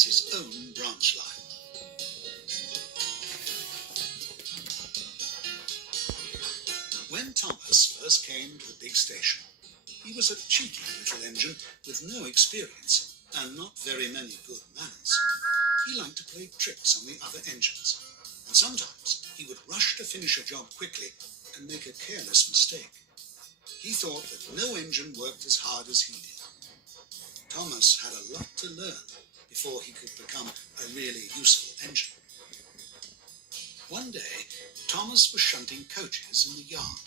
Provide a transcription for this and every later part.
gets his own branch line. When Thomas first came to the big station, he was a cheeky little engine with no experience and not very many good manners. He liked to play tricks on the other engines, and sometimes he would rush to finish a job quickly and make a careless mistake. He thought that no engine worked as hard as he did. Thomas had a lot to learn before he could become a really useful engine. One day, Thomas was shunting coaches in the yard,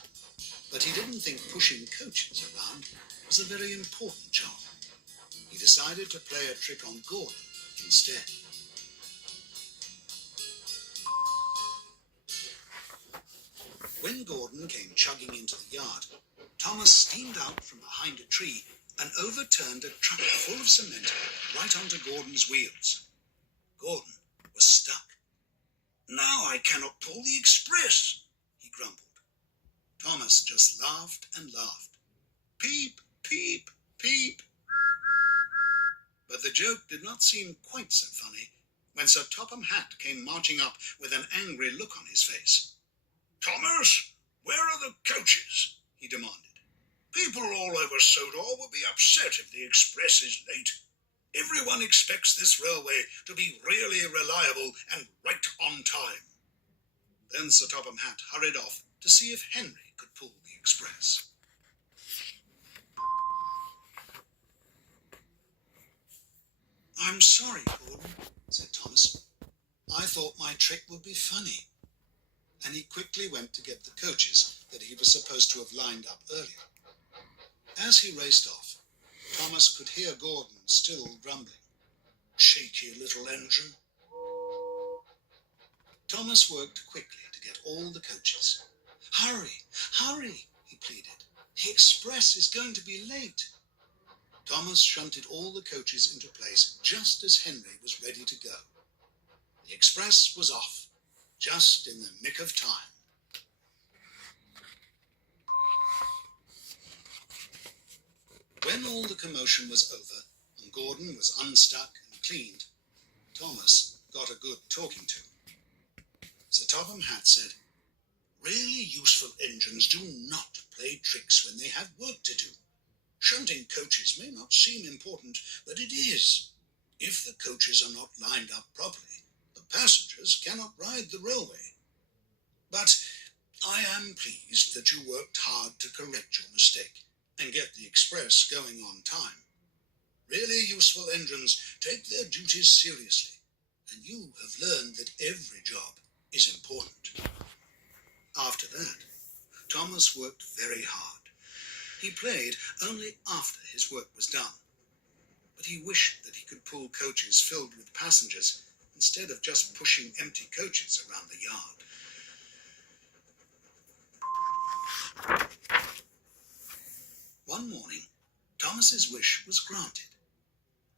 but he didn't think pushing coaches around was a very important job. He decided to play a trick on Gordon instead. When Gordon came chugging into the yard, Thomas steamed out from behind a tree and overturned a truck full of cement right onto Gordon's wheels. Gordon was stuck. "Now I cannot pull the express," he grumbled. Thomas just laughed and laughed. Peep, peep, peep. But the joke did not seem quite so funny when Sir Topham Hatt came marching up with an angry look on his face. "Thomas, where are the coaches?" he demanded. "People all over Sodor will be upset if the express is late. Everyone expects this railway to be really reliable and right on time." Then Sir Topham Hatt hurried off to see if Henry could pull the express. "I'm sorry, Gordon," said Thomas. "I thought my trick would be funny." And he quickly went to get the coaches that he was supposed to have lined up earlier. As he raced off, Thomas could hear Gordon still grumbling. "Cheeky little engine." Thomas worked quickly to get all the coaches. "Hurry, hurry," he pleaded. "The express is going to be late." Thomas shunted all the coaches into place just as Henry was ready to go. The express was off, just in the nick of time. When all the commotion was over and Gordon was unstuck and cleaned, Thomas got a good talking to. Sir Topham Hatt said, "Really useful engines do not play tricks when they have work to do. Shunting coaches may not seem important, but it is. If the coaches are not lined up properly, the passengers cannot ride the railway. But I am pleased that you worked hard to correct your mistake and get the express going on time. Really useful engines take their duties seriously, and you have learned that every job is important." After that, Thomas worked very hard. He played only after his work was done, but he wished that he could pull coaches filled with passengers instead of just pushing empty coaches around the yard. One morning, Thomas's wish was granted.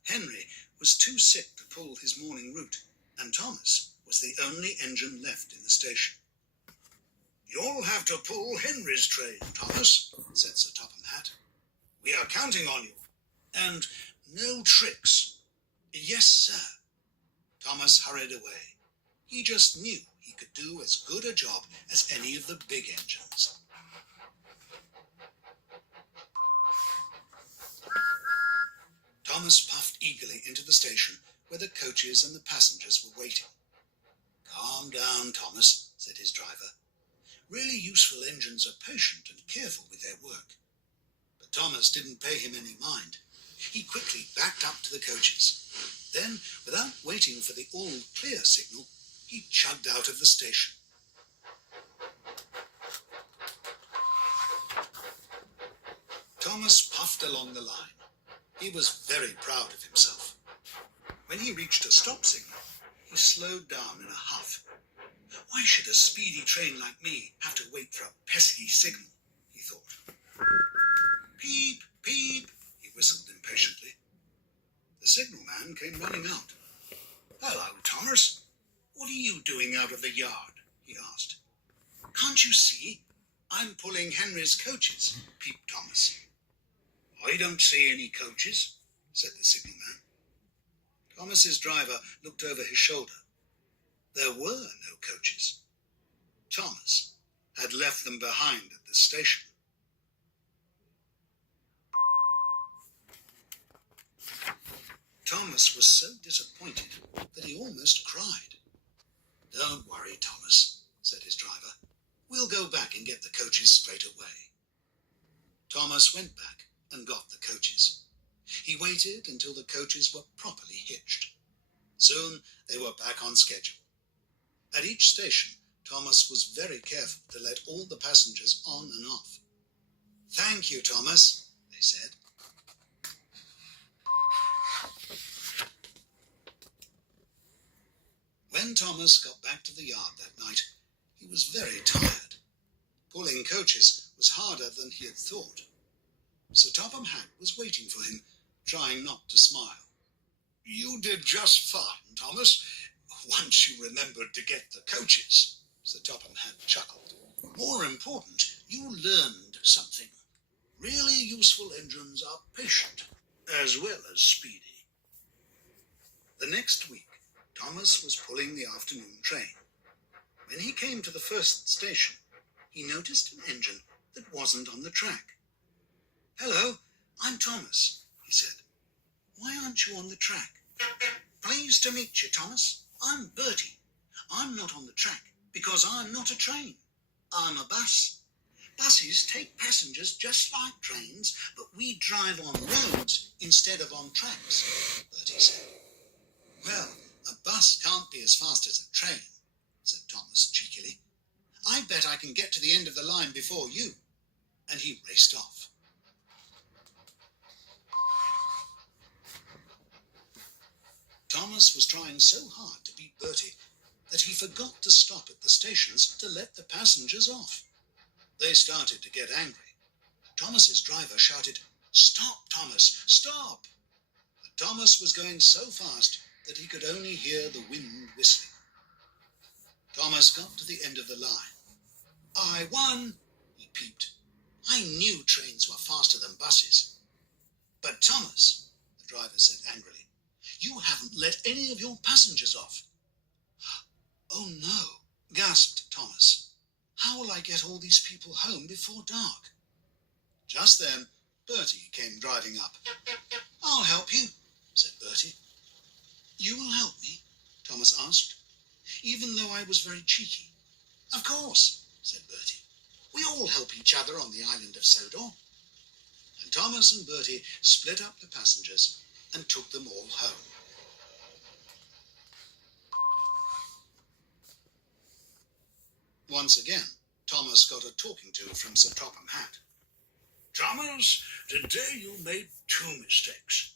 Henry was too sick to pull his morning route, and Thomas was the only engine left in the station. "You'll have to pull Henry's train, Thomas," said Sir Topham Hatt. "We are counting on you. And no tricks." "Yes, sir." Thomas hurried away. He just knew he could do as good a job as any of the big engines. Thomas puffed eagerly into the station where the coaches and the passengers were waiting. "Calm down, Thomas," said his driver. "Really useful engines are patient and careful with their work." But Thomas didn't pay him any mind. He quickly backed up to the coaches. Then, without waiting for the all-clear signal, he chugged out of the station. Thomas puffed along the line. He was very proud of himself. When he reached a stop signal, he slowed down in a huff. "Why should a speedy train like me have to wait for a pesky signal?" he thought. "Peep, peep," he whistled impatiently. The signalman came running out. "Hello, Thomas. What are you doing out of the yard?" he asked. "Can't you see? I'm pulling Henry's coaches," peeped Thomas. "I don't see any coaches," said the signalman. Thomas's driver looked over his shoulder. There were no coaches. Thomas had left them behind at the station. Thomas was so disappointed that he almost cried. "Don't worry, Thomas," said his driver. "We'll go back and get the coaches straight away." Thomas went back and got the coaches. He waited until the coaches were properly hitched. Soon they were back on schedule. At each station, Thomas was very careful to let all the passengers on and off. "Thank you, Thomas," they said. When Thomas got back to the yard that night, he was very tired. Pulling coaches was harder than he had thought. Sir Topham Hatt was waiting for him, trying not to smile. "You did just fine, Thomas, once you remembered to get the coaches," Sir Topham Hatt chuckled. "More important, you learned something. Really useful engines are patient, as well as speedy." The next week, Thomas was pulling the afternoon train. When he came to the first station, he noticed an engine that wasn't on the track. "Hello, I'm Thomas," he said. "Why aren't you on the track?" "Pleased to meet you, Thomas. I'm Bertie. I'm not on the track because I'm not a train. I'm a bus. Buses take passengers just like trains, but we drive on roads instead of on tracks," Bertie said. "Well, a bus can't be as fast as a train," said Thomas cheekily. "I bet I can get to the end of the line before you." And he raced off. Thomas was trying so hard to beat Bertie that he forgot to stop at the stations to let the passengers off. They started to get angry. Thomas's driver shouted, "Stop, Thomas, stop!" But Thomas was going so fast that he could only hear the wind whistling. Thomas got to the end of the line. "I won," he peeped. "I knew trains were faster than buses." "But Thomas," the driver said angrily, "you haven't let any of your passengers off." "Oh no," gasped Thomas. "How will I get all these people home before dark?" Just then, Bertie came driving up. "I'll help you," said Bertie. "You will help me?" Thomas asked, even though I was very cheeky. "Of course," said Bertie. "We all help each other on the island of Sodor." And Thomas and Bertie split up the passengers and took them all home. Once again, Thomas got a talking to from Sir Topham Hatt. "Thomas, today you made two mistakes.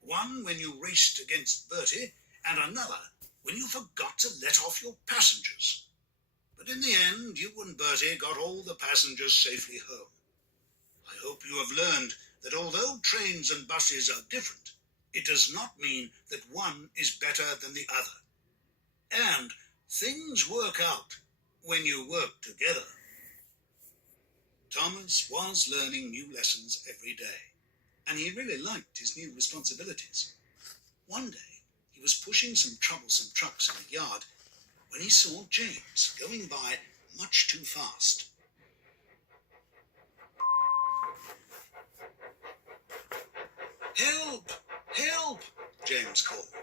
One when you raced against Bertie, and another when you forgot to let off your passengers. But in the end, you and Bertie got all the passengers safely home. I hope you have learned that although trains and buses are different, it does not mean that one is better than the other. And things work out when you work together." Thomas was learning new lessons every day, and he really liked his new responsibilities. One day, he was pushing some troublesome trucks in the yard when he saw James going by much too fast. "Help! Help!" James called.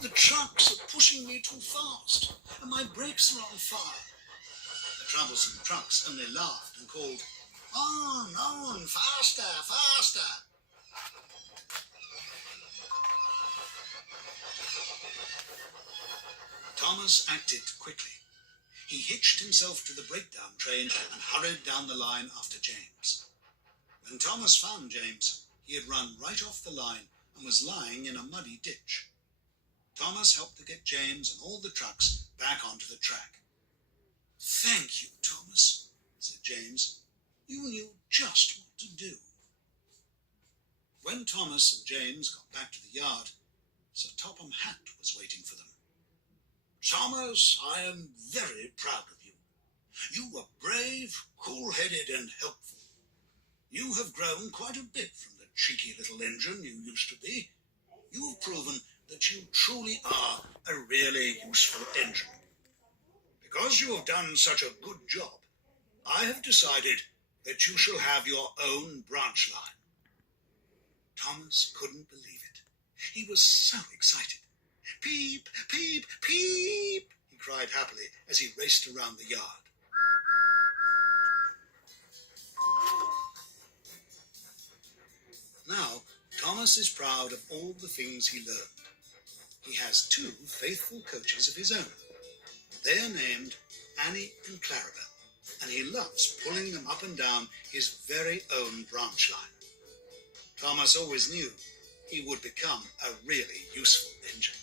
"The trucks are pushing me too fast, and my brakes are on fire." The troublesome trucks only laughed and called, On, faster, faster!" Thomas acted quickly. He hitched himself to the breakdown train and hurried down the line after James. When Thomas found James, he had run right off the line and was lying in a muddy ditch. Thomas helped to get James and all the trucks back onto the track. "Thank you, Thomas," said James. "You knew just what to do." When Thomas and James got back to the yard, Sir Topham Hatt was waiting for them. "Thomas, I am very proud of you. You were brave, cool-headed and helpful. You have grown quite a bit from the cheeky little engine you used to be. You have proven that you truly are a really useful engine. Because you have done such a good job, I have decided that you shall have your own branch line. Thomas couldn't believe it. He was so excited. Peep, peep, peep, he cried happily as he raced around the yard. Now, Thomas is proud of all the things he learned. He has 2 faithful coaches of his own. They are named Annie and Clarabel, and he loves pulling them up and down his very own branch line. Thomas always knew he would become a really useful engine.